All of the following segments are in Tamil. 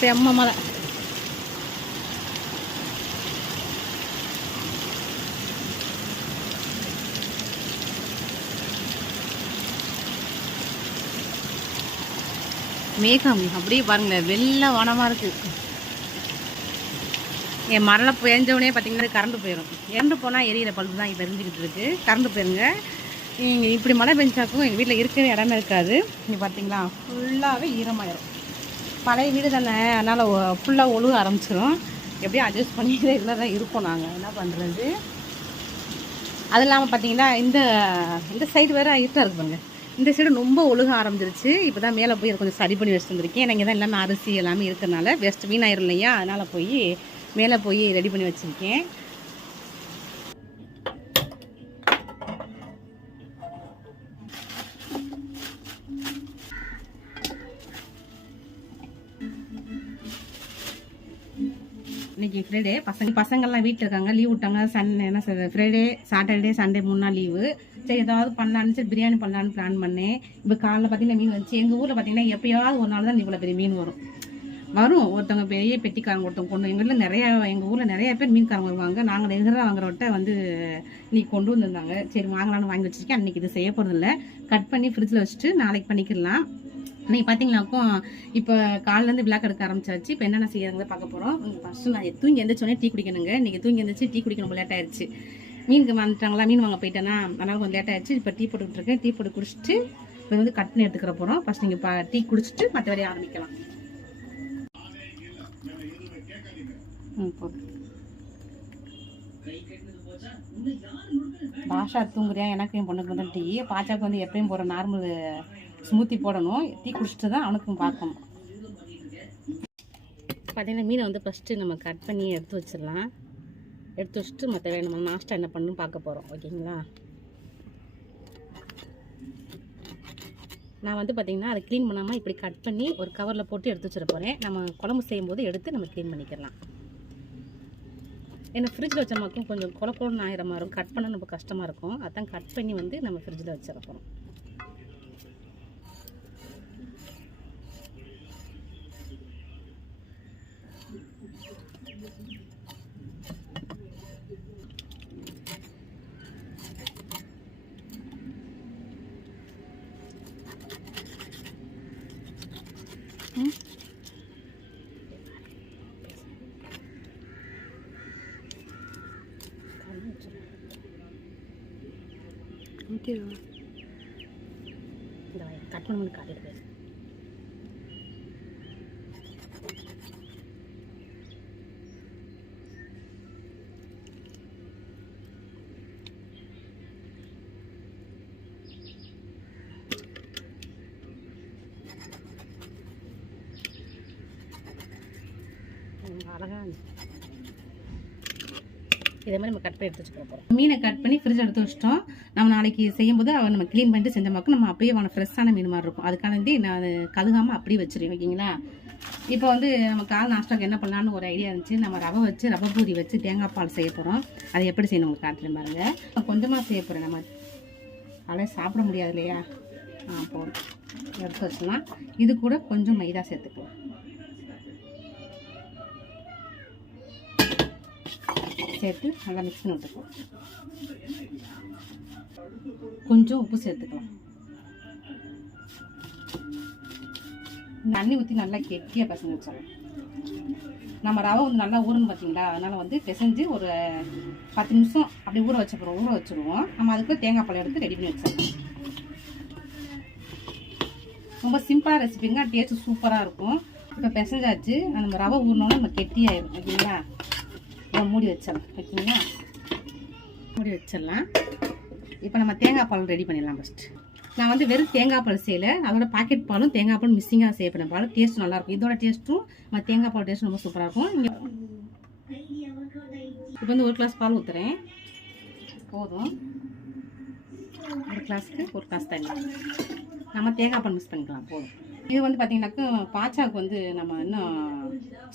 செம்ம மழை. மேகம் அப்படியே பாருங்களேன், வெள்ளை வானமாக இருக்குது. என் மரலை பெஞ்சவனே பார்த்தீங்கன்னா கரண்ட் போயிடும். இறந்து போனால் எரியிற பல்பு தான் இப்போ எரிஞ்சிக்கிட்டு இருக்குது. கரண்ட் போயிருங்க. நீங்கள் இப்படி மழை பெஞ்சாக்கும் எங்கள் வீட்டில் இருக்கிற இடமே இருக்காது. இங்கே பார்த்தீங்களா ஃபுல்லாகவே ஈரமாயிரும். பழைய வீடு தானே, அதனால் ஃபுல்லாக ஒழுக ஆரம்பிச்சிடும். எப்படியும் அட்ஜஸ்ட் பண்ணி இதில் தான் இருப்போம் நாங்கள். என்ன பண்ணுறது? அது இல்லாமல் பார்த்தீங்கன்னா இந்த சைடு வேறு இருட்டாக இருக்கு பாருங்க. இந்த சைடு ரொம்ப ஒழுக ஆரம்பிச்சிருச்சு. இப்போ தான் மேலே போய் கொஞ்சம் சரி பண்ணி வச்சுட்டு வந்திருக்கேன். எனக்கு தான் எல்லாமே அரிசி எல்லாமே இருக்கிறதுனால வேஸ்ட் வீணாயிரும் இல்லையா, அதனால் போய் மேலே போய் ரெடி பண்ணி வச்சுருக்கேன். இன்றைக்கி ஃப்ரைடே. பசங்கள்லாம் வீட்டில் இருக்காங்க, லீவ் விட்டாங்க. என்ன ஃப்ரைடே சாட்டர்டே சண்டே 3 நாள் லீவு. சரி ஏதாவது பண்ணலான்னு சரி பிரியாணி பண்ணலான்னு பிளான் பண்ணேன். இப்போ காலைல பார்த்தீங்கன்னா மீன் வந்துச்சு. எங்கள் ஊரில் பார்த்தீங்கன்னா எப்போயாவது ஒரு நாள் தான் இவ்வளோ பெரிய மீன் வரும். ஒருத்தவங்க பெரிய பெட்டிக்காரங்க ஒருத்தவங்க கொண்டு எங்கள் ஊரில் நிறைய பேர் மீன்காரங்க வருவாங்க. நாங்கள் ரெகுலராக வாங்குறவட்ட இன்னைக்கு கொண்டு வந்திருந்தாங்க. சரி வாங்கலான்னு வாங்கி வச்சுருக்கேன். அன்றைக்கி இது செய்ய போகிறதில்ல, கட் பண்ணி ஃப்ரிட்ஜில் வச்சுட்டு நாளைக்கு பண்ணிக்கலாம். இன்னைக்கு பார்த்தீங்கன்னாக்கோ இப்போ காலிலேருந்து விளாக் எடுக்க ஆரம்பிச்சாச்சு. இப்போ என்னென்ன செய்யறதுங்க பார்க்க போகிறோம். ஃபஸ்ட்டு நான் தூங்கி எந்திரிச்சோடனே டீ குடிக்கணுங்க. இன்றைக்கி தூங்கி எந்திரிச்சு டீ குடிக்கணும், லேட் ஆயிடுச்சு. மீனுக்கு வந்துட்டாங்களா, மீன் வாங்க போயிட்டேன்னா அதனால் கொஞ்சம் லேட் ஆயிடுச்சு. இப்போ டீ போட்டுக்கிட்டு இருக்கேன். டீ போட்டு குடிச்சிட்டு இப்போ கட் பண்ணி எடுத்துக்கிற போகிறோம். ஃபஸ்ட் நீங்கள் டீ குடிச்சிட்டு மற்ற வேலையை ஆரம்பிக்கலாம். பாஷா தூங்குறியா? எனக்கு என் பொண்ணுக்கு வந்து டீ. பாச்சாவுக்கு எப்பயும் போகிற நார்மல் ஸ்மூத்தி போடணும். டீ குடிச்சிட்டு தான் அவனுக்கும் பார்க்கணும். பார்த்தீங்கன்னா மீனை ஃபஸ்ட்டு நம்ம கட் பண்ணி எடுத்து வச்சிடலாம். எடுத்து வச்சுட்டு மற்ற நம்ம நாஸ்டா என்ன பண்ணணும்னு பார்க்க போகிறோம். ஓகேங்களா? நான் பார்த்தீங்கன்னா அதை க்ளீன் பண்ணாமல் இப்படி கட் பண்ணி ஒரு கவரில் போட்டு எடுத்து வச்சிட போகிறேன். நம்ம குழம்பு செய்யும்போது எடுத்து நம்ம க்ளீன் பண்ணிக்கலாம். ஏன்னா ஃப்ரிட்ஜில் வச்ச மாக்கும் கொஞ்சம் குழப்பம்னு ஆகிற மாதிரி இருக்கும். கட் பண்ண ரொம்ப கஷ்டமாக இருக்கும். அதான் கட் பண்ணி நம்ம ஃப்ரிட்ஜில் வச்சிட போகிறோம். இந்த கட் பண்ணி காட்டிட்டு அழகா இதே மாதிரி நம்ம கட் பண்ணி எடுத்து வச்சுக்க போகிறோம். மீனை கட் பண்ணி ஃப்ரிட்ஜ் எடுத்து வச்சிட்டோம். நம்ம நாளைக்கு செய்யும்போது நம்ம க்ளீன் பண்ணிட்டு செஞ்சோமாக்கும் நம்ம அப்பயே ஃப்ரெஷ்ஷான மீன் மாதிரி இருக்கும். அதுக்காண்டி நான் அது கழுகாமல் அப்படியே வச்சிருவேன். ஓகேங்களா? இப்போ நம்ம கால் நாஸ்டாக்கு என்ன பண்ணலான்னு ஒரு ஐடியா இருந்துச்சு. நம்ம ரவை பூரி வச்சு தேங்காய் பால் செய்ய போகிறோம். அதை எப்படி செய்யணும் உங்களுக்கு காட்டுறேன் பாருங்கள். கொஞ்சமாக செய்ய போகிறேன். நம்ம அதெல்லாம் சாப்பிட முடியாது இல்லையா? போதும் எடுத்து வச்சுலாம். இது கூட கொஞ்சம் மைதா சேர்த்துக்கலாம். சேர்த்து நல்லா மிக்ஸ் பண்ணி விட்டுக்கலாம். கொஞ்சம் உப்பு சேர்த்துக்கலாம். தண்ணி ஊற்றி நல்லா கெட்டியாக பிசைஞ்சு வச்சிடலாம். நம்ம ரவை நல்லா ஊறணும் பார்த்தீங்களா? அதனால் பிசைஞ்சு ஒரு 10 நிமிஷம் அப்படி ஊற வச்சுருவோம். நம்ம அதுக்கு தேங்காய் பால் எடுத்து ரெடி பண்ணி வச்சிடலாம். ரொம்ப சிம்பிளாக ரெசிபிங்க, டேஸ்ட்டு சூப்பராக இருக்கும். இப்போ பிசைஞ்சாச்சு. நம்ம ரவை ஊறினோன்னா நம்ம கெட்டியாயிடும். ஓகேங்களா? மூடி வச்சிடலாம். ஓகேங்களா? மூடி வச்சிடலாம். இப்போ நம்ம தேங்காய் பால் ரெடி பண்ணிடலாம். ஃபஸ்ட்டு நான் வெறும் தேங்காய் பால் செய்யலை, அதோட பாக்கெட் பாலும் தேங்காய் பால் மிக்சிங்காக செய்யப்படும் பால் டேஸ்ட் நல்லாயிருக்கும். இதோட டேஸ்ட்டும் நம்ம தேங்காய் பால் டேஸ்ட் ரொம்ப சூப்பராக இருக்கும். இங்கே இப்போ 1 கிளாஸ் பால் ஊற்றுறேன். போதும். 1 கிளாஸ்க்கு 1 கிளாஸ் தண்ணி நம்ம தேங்காய் பால் மிக்ஸ் பண்ணிக்கலாம். போதும். இது பார்த்தீங்கன்னாக்கா பாச்சாவுக்கு நம்ம இன்னும்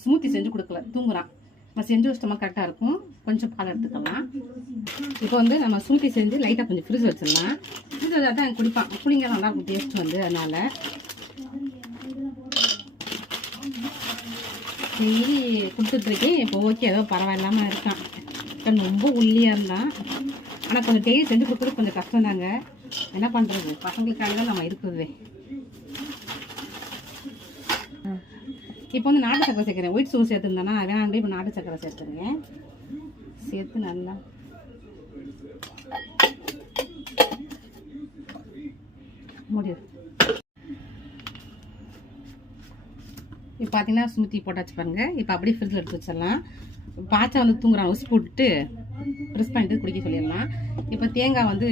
ஸ்மூத்தி செஞ்சு கொடுக்கல, தூங்குறான். நம்ம செஞ்சு வச்சிட்டோமா கரெக்டாக இருக்கும். கொஞ்சம் பால் எடுத்துக்கலாம். இப்போ நம்ம ஸ்மூத்தி செஞ்சு லைட்டாக கொஞ்சம் ஃப்ரிட்ஜ் வச்சிடலாம். ஃப்ரிட்ஜ் வச்சா தான் குடிப்பான். குடிங்க நல்லாயிருக்கும் டேஸ்ட் அதனால் டெய்லி கொடுத்துட்ருக்கேன். இப்போ ஓகே ஏதோ பரவாயில்லாமல் இருக்கான். ரொம்ப ஒல்லியாக இருந்தான். ஆனால் கொஞ்சம் டெய்லி செஞ்சு கொடுக்குறது கொஞ்சம் கஷ்டம் தாங்க. என்ன பண்ணுறது, பசங்களுக்காக தான் நம்ம இருக்குதுவே. இப்போ வந்து நாட்டு சக்கரை சேர்க்குறேன். ஒயிட் சுகர் சேர்த்துருந்தேன்னா வேணாண்டு இப்போ நாட்டு சக்கரை சேர்த்துருங்க. சேர்த்து நல்லா முடியும். இப்போ பார்த்தீங்கன்னா ஸ்மூத்தி போட்டாச்சு பாருங்க. இப்போ அப்படியே ஃப்ரிட்ஜில் எடுத்து வச்சிடலாம். பாச்சா வந்து தூங்குறான், உசி போட்டுட்டு ப்ரெஸ் பண்ணிட்டு குடிக்க சொல்லிடலாம். இப்போ தேங்காய் வந்து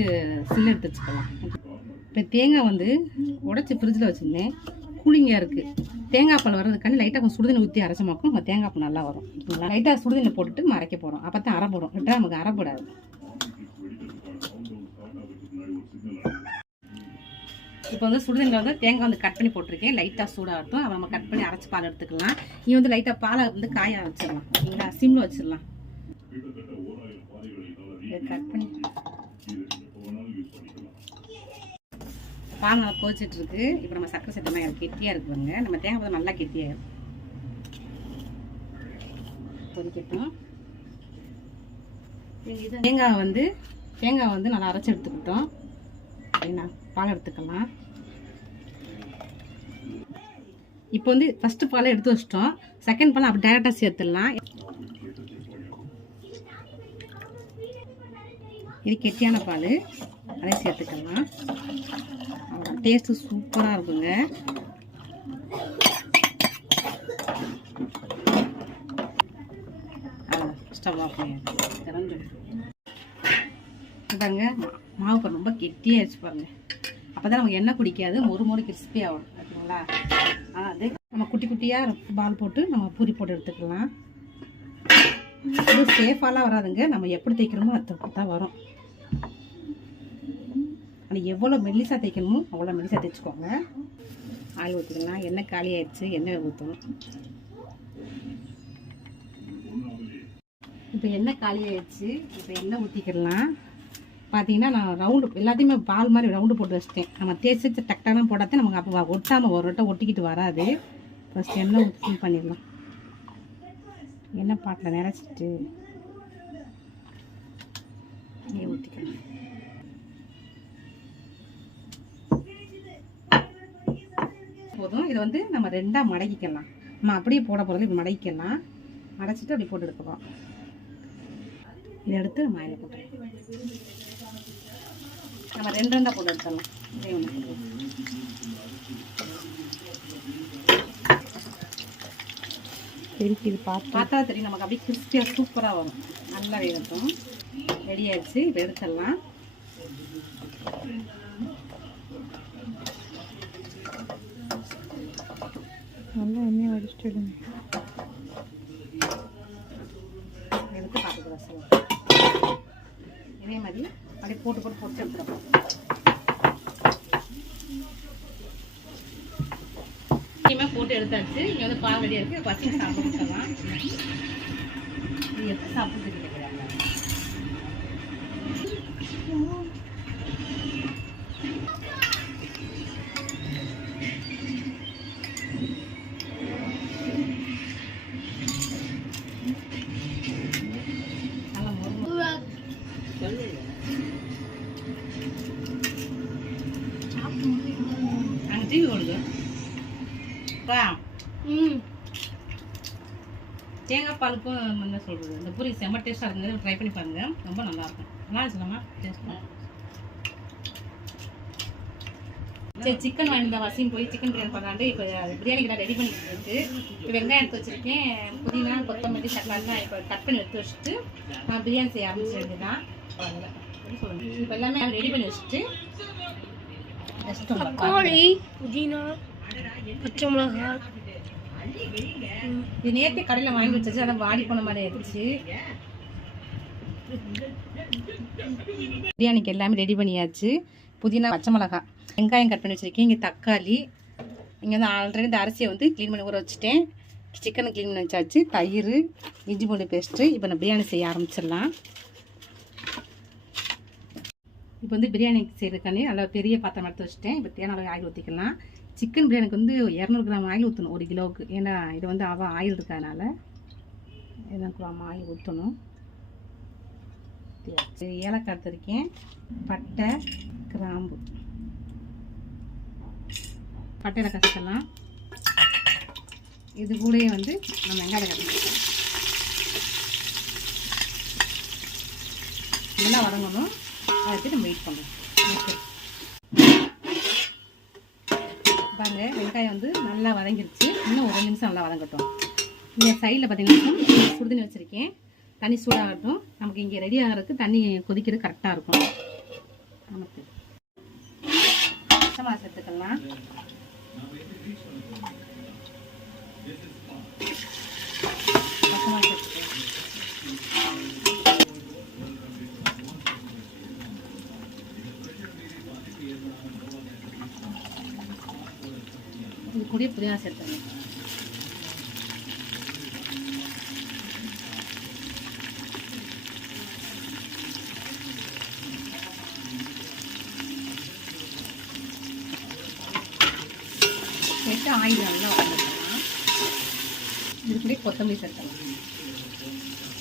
சில்லு எடுத்து வச்சுக்கலாம். இப்போ தேங்காய் வந்து உடச்சி ஃப்ரிட்ஜில் வச்சுருந்தேன். கூலிங்காக இருக்குது. தேங்காய் பால் வர்றதுக்காண்டி லைட்டாக கொஞ்சம் சுடுதண்ணி ஊற்றி அரைச்சமாக்கும் நம்ம தேங்காய் பால் நல்லா வரும். லைட்டாக சுடுதண்ணி போட்டுட்டு நம்ம அரைக்க போகிறோம். அப்போ தான் அரைப்படும். விட்டால் நமக்கு அரைப்படாது. இப்போ வந்து சுடுதண்ணில் வந்து தேங்காய் வந்து கட் பண்ணி போட்டிருக்கேன். லைட்டாக சூடாகட்டும். நம்ம கட் பண்ணி அரைச்சி பால் எடுத்துக்கலாம். நீ வந்து லைட்டாக பாலை வந்து காய வச்சிடலாம். இல்லைங்களா, சிம்மில் வச்சிடலாம். கட் பண்ணி பால் நல்லா கொதிச்சிட்டு இருக்கு. இப்போ நம்ம சக்கரை சேர்த்தோம்னா எனக்கு கெட்டியாக இருக்குங்க. நம்ம தேங்காய் பால் நல்லா கெட்டியாக கொதிக்கட்டும். தேங்காய் வந்து நல்லா அரைச்சி எடுத்துக்கிட்டோம். அப்படின்னா பால் எடுத்துக்கலாம். இப்போ வந்து ஃபர்ஸ்ட் பாலை எடுத்து வச்சிட்டோம். செகண்ட் பால் அப்படி டைரெக்டாக சேர்த்துடலாம். இது கெட்டியான பால், அதை சேர்த்துக்கலாம். டேஸ்ட்டு சூப்பராக இருக்குங்க. ஸ்டவ் ஆஃப் பண்ணிடுங்க. பாருங்க மாவு ரொம்ப கெட்டியாகிடுச்சு பாருங்க. அப்போ தான் நமக்கு எண்ணெய் குடிக்காது, மொறு கிறிஸ்பி ஆகும். ஓகேங்களா? அது நம்ம குட்டி குட்டியாக பால் போட்டு நம்ம பூரி போட்டு எடுத்துக்கலாம். இது சேஃபாலாம் வராதுங்க. நம்ம எப்படி தைக்கிறோமோ அது தான் வரும். ஆனால் எவ்வளோ மெல்லிசாக தைக்கணுமோ அவ்வளோ மெல்லிசாக தைச்சிக்கோங்க. ஆயில் ஊற்றிக்கலாம். எண்ணெய் காலி ஆயிடுச்சு, எண்ணெய் ஊற்றணும். இப்போ எண்ணெய் காலி ஆயிடுச்சு. இப்போ எண்ணெய் ஊற்றிக்கலாம். பார்த்தீங்கன்னா நான் ரவுண்டு எல்லாத்தையுமே பால் மாதிரி ரவுண்டு போட்டு வச்சிட்டேன். நம்ம தேய்ச்சி டக்டான போட்டால் நமக்கு அப்போ ஒட்டாமல் ஒரு வட்டம் ஒட்டிக்கிட்டு வராது. ஃபஸ்ட் எண்ணெய் ஊற்றி பண்ணிடலாம். எண்ணெய் பாட்டில் நிறச்சிட்டு ஊற்றிக்கலாம். போதும். இதை வந்து நம்ம ரெண்டாக மடக்கிக்கலாம். நம்ம அப்படியே போட போகிறதுல இப்படி மடக்கிக்கலாம். மடச்சிட்டு அப்படி போட்டு எடுத்துக்கலாம். இதை எடுத்து நம்ம ஆயில் போட்டு நம்ம ரெண்டாக போட்டு எடுத்துடலாம். இது பார்த்தா தெரியும் நமக்கு அப்படியே கிறிஸ்பியாக சூப்பராக வரும். நல்லா வேகட்டும். ரெடி ஆயிடுச்சு. இப்போ எடுத்துடலாம். நல்லா எண்ணெய் வடிச்சுட்டு எடுத்து பார்த்துக்கலாம். இதே மாதிரி அப்படியே போட்டு எடுத்துடலாம். போட்டு எடுத்தாச்சு. இங்கே வந்து பால் ரெடியாக இருக்குது. பசங்க சாப்பிட்டுக்கலாம். எப்படி சாப்பிட்டு டிவி ஓடுது. தேங்காய் பாலுக்கும் என்ன சொல்றது, இந்த பூரி செம்ம டேஸ்டாக இருக்குது. ட்ரை பண்ணி பாருங்க, ரொம்ப நல்லா இருக்கும். நல்லா இருந்துச்சுலாமா டேஸ்ட். சரி, சிக்கன் வாங்கியிருந்தா வசியம் போய் சிக்கன் பிரியாணி பண்ணலாண்டு இப்போ பிரியாணிக்கு நான் ரெடி பண்ணிட்டு இருக்கு. இப்போ வெங்காயம் எடுத்து வச்சுருக்கேன். புதினா கொத்தமல்லி தக்காளிலாம் இப்போ கட் பண்ணி எடுத்து வச்சுட்டு நான் பிரியாணி செய்ய ஆரம்பிச்சு வேண்டியதான். இப்போ எல்லாமே ரெடி பண்ணி வச்சுட்டு தக்காளி, புதினா, பச்சை மிளகாய் இது நேற்று கடையில் வாங்கி வச்சாச்சு. அதான் வாடி போன மாதிரி ஆயிடுச்சு. பிரியாணிக்கு எல்லாமே ரெடி பண்ணியாச்சு. புதினா, பச்சை மிளகாய், வெங்காயம் கட் பண்ணி வச்சுருக்கேன். இங்கே தக்காளி, இங்கே வந்து ஆல்ரெடி இந்த அரிசியை வந்து க்ளீன் பண்ணி ஊற வச்சுட்டேன். சிக்கனை க்ளீன் பண்ணி வச்சாச்சு. தயிர், இஞ்சி பூண்டு பேஸ்ட்டு. இப்போ நான் பிரியாணி செய்ய ஆரம்பிச்சிடலாம். இப்போ வந்து பிரியாணி செய்கிறதுக்காண்டி நல்லா பெரிய பாத்திரம் எடுத்து வச்சுட்டேன். இப்போ தேவையான ஆயில் ஊற்றிக்கலாம். சிக்கன் பிரியாணிக்கு வந்து 200 கிராம் ஆயில் ஊற்றணும் 1 கிலோவுக்கு. ஏன்னா இது வந்து ஆயில் இருக்கிறதுனால 200 கிராம் ஆயில் ஊற்றணும். ஏலக்காய் எடுத்துருக்கேன், பட்டை, கிராம்பு, பட்டையில் கசக்கலாம். இது கூடயே வந்து நம்ம வெங்காயம் கட்டிக்கலாம். நல்லா வதங்கணும், அதை வச்சு நம்ம வெயிட் பண்ணணும். ஓகே பாருங்க, வெங்காயம் வந்து நல்லா வதங்கிருச்சு. இன்னும் ஒரு 2 நிமிஷம் நல்லா வதங்கட்டும். இந்த சைடில் பார்த்தீங்கன்னா சுடுதண்ணி வச்சுருக்கேன், தண்ணி சூடாகட்டும். நமக்கு இங்கே ரெடி ஆகிறதுக்கு தண்ணி கொதிக்கிறது கரெக்டாக இருக்கும். நமக்கு பச்சை சேர்த்துக்கலாம். பச்சை இது கூடிய புதினா சேர்த்துக்கலாம். சேர்த்து ஆயில் நல்லா வதக்கலாம். இது கூட கொத்தமல்லி சேர்த்துக்கலாம்.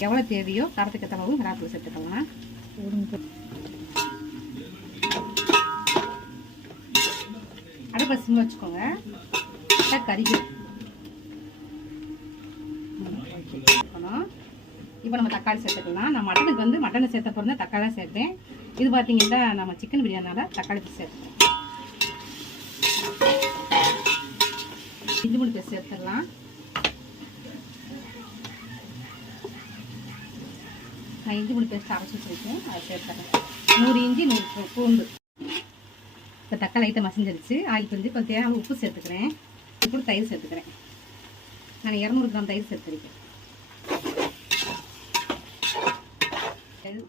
எவ்வளோ தேவையோ காரத்துக்கு ஏற்ற அளவு மிளகாத்தூள் சேர்த்துக்கலாம். அடுப்பை சிம்ல வச்சுக்கோங்க, கறிக்கு. இப்போ நம்ம தக்காளி சேர்த்துக்கலாம். நான் மட்டனுக்கு வந்து மட்டனை சேர்த்த பிறந்த தக்காளி தான் சேர்ப்பேன். இது பார்த்தீங்கன்னா நம்ம சிக்கன் பிரியாணினால தக்காளி சேர்த்துக்கலாம். இஞ்சி பூண்டு பேஸ்ட் சேர்த்துடலாம். நான் இஞ்சி பூண்டு பேஸ்ட் அரைச்சி வச்சுருக்கேன், அதை சேர்த்துறேன். 100 இஞ்சி 100 பூண்டு. இப்போ தக்காளி லைட்டாக மசிஞ்சிருச்சு, ஆயில் கொஞ்சம். இப்போ தேவையான உப்பு சேர்த்துக்கிறேன், இப்போ தயிர் சேர்த்துக்கிறேன். நான் 200 கிராம் தயிர் சேர்த்துருக்கேன்.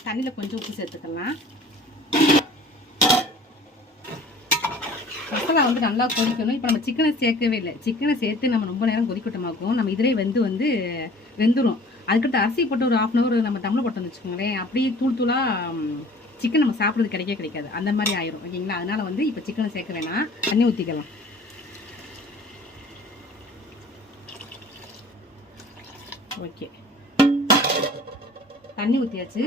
தண்ணியில் கொஞ்சம் உப்பு சேர்த்துக்கலாம். மசாலா வந்து நல்லா கொதிக்கணும். இப்போ நம்ம சிக்கனை சேர்க்கவே இல்லை. சிக்கனை சேர்த்து நம்ம ரொம்ப நேரம் கொதிக்கட்டமாக்கும். நம்ம இதிலே வந்து வெந்துடும். அதுக்கிட்ட அரிசி போட்டு ஒரு 1/2 hour நம்ம தமிழ் போட்டோம்னு வச்சுக்கோங்களேன், அப்படியே தூளாக சிக்கன் நம்ம சாப்பிட்றது கிடைக்காது. அந்த மாதிரி ஆயிரும், ஓகேங்களா? அதனால வந்து இப்போ சிக்கனை சேர்க்க வேணாம், தண்ணி ஊற்றிக்கலாம். ஓகே, தண்ணி ஊற்றியாச்சு.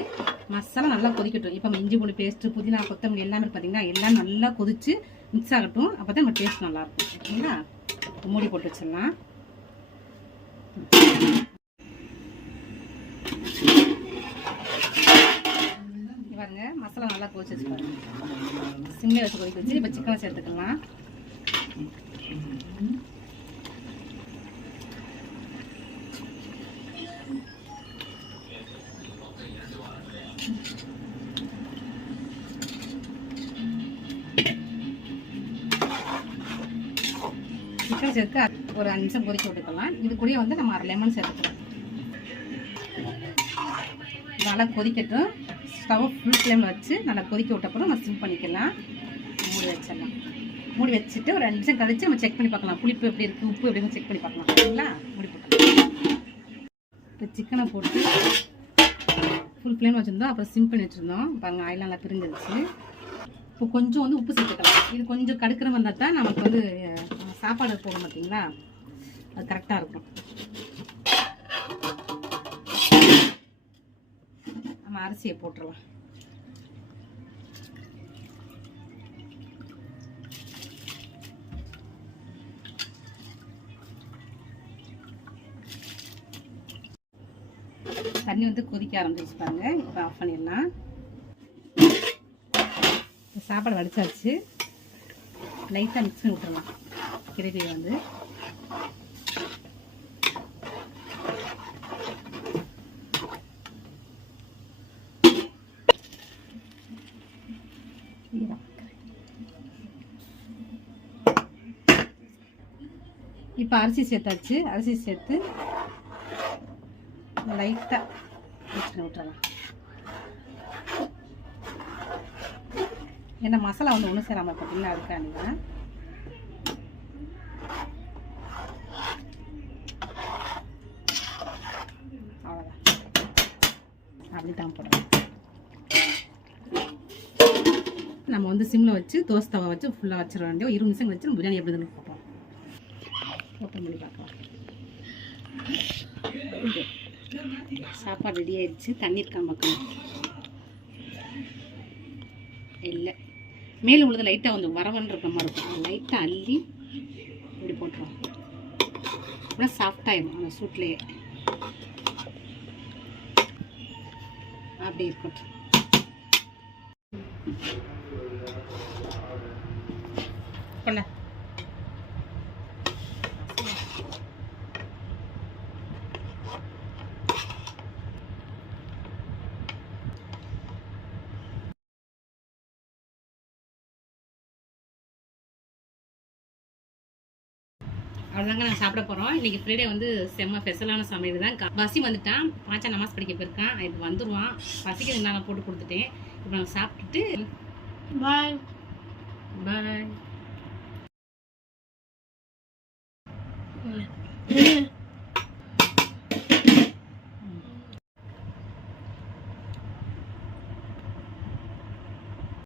மசாலா நல்லா கொதிக்கட்டும். இப்போ நம்ம இஞ்சி பூண்டு பேஸ்ட்டு, புதினா, கொத்தமல்லி எல்லாமே பார்த்தீங்கன்னா எல்லாம் நல்லா கொதிச்சு மிக்ஸ் ஆகட்டும். அப்போ தான் நம்ம டேஸ்ட் நல்லாயிருக்கும், ஓகேங்களா? மூடி போட்டு வச்சிடலாம். பாருங்க, மசாலா நல்லா கொதிச்சு பாருங்க. சிம்மில் வச்சு கொதிக்க வச்சு இப்போ சிக்கனை சேர்த்துக்கலாம். சிக்கன் சேர்த்து ஒரு 5 நிமிஷம் கொதிக்க விட்டுக்கலாம். இது கூட வந்து நம்ம 1/2 லெமன் சேர்த்துக்கலாம். நல்லா கொதிக்கட்டும். ஸ்டவ் ஃபுல் ஃப்ளேமில் வச்சு நல்லா கொதிக்க விட்டப்பறம் நம்ம சிம் பண்ணிக்கலாம். மூடி வச்சிடலாம். மூடி வச்சுட்டு ஒரு 5 நிமிஷம் கழிச்சு நம்ம செக் பண்ணி பார்க்கலாம். புளிப்பு எப்படி இருக்குது, உப்பு எப்படி செக் பண்ணி பார்க்கலாம், சரிங்களா? மூடி போட்டலாம். இப்போ சிக்கனை போட்டு ஃபுல் ஃப்ளேம் வச்சுருந்தோம், அப்புறம் சிம் பண்ணி வச்சுருந்தோம். பாருங்கள், ஆயில் நல்லா பிரிஞ்சிருச்சு. இப்போ கொஞ்சம் வந்து உப்பு சேர்த்துக்கலாம். இது கொஞ்சம் கடுக்கிற வந்தால் தான் நமக்கு வந்து சாப்பாடு போடும் பார்த்தீங்களா, அது கரெக்டாக இருக்கும். நம்ம அரிசியை போட்டுடலாம். தண்ணி வந்து கொதிக்க ஆரம்பிச்சு பாருங்க. இப்போ ஆஃப் பண்ணிடலாம். சாப்பாடு வடிச்சாச்சு. லைட்டாக மிக்ஸ் பண்ணி விட்டுறலாம் கிரேவியை வந்து. இப்போ அரிசி சேர்த்தாச்சு. அரிசி சேர்த்து லைட்டாக மிக்ஸ் பண்ணி விட்டுறலாம். ஏன்னா மசாலா வந்து ஒன்றும் சேராமல் பார்த்தீங்கன்னா அதுக்காண்டிங்க. அவ்வளோதான், அப்படி தான் போடுறோம். நம்ம வந்து சிம்மில் வச்சு தோசை தவா வச்சு ஃபுல்லாக வச்சிட வேண்டிய 20 நிமிஷம் கழிச்சு நம்ம பிரியாணி எப்படி பார்ப்போம். ஓப்பன் பண்ணி பார்க்கலாம். சாப்பாடு ரெடி ஆயிடுச்சு. தண்ணி இருக்கான்னு பார்க்கணும். இல்லை, மேலே உள்ளது லைட்டாக கொஞ்சம் வரவன் இருக்கிற மாதிரி இருக்கும். லைட்டாக அள்ளி இப்படி போட்டுருவோம். அப்படின்னா சாஃப்டாகிடும் அந்த சூட்லேயே. அப்படி இருக்கட்டும். பண்ண அவ்வளோதாங்க நாங்கள் சாப்பிட போகிறோம். இன்றைக்கி ஃப்ரைடே வந்து செம்ம ஸ்பெஷலான சமையல் தான். பசி வந்துட்டான், பாச்சா நமாஸ் படிக்க போயிருக்கான். இப்போ வந்துடுவான். பசிக்கு நான் போட்டு கொடுத்துட்டேன். இப்போ நாங்கள் சாப்பிட்டுட்டு பாய் பாய்.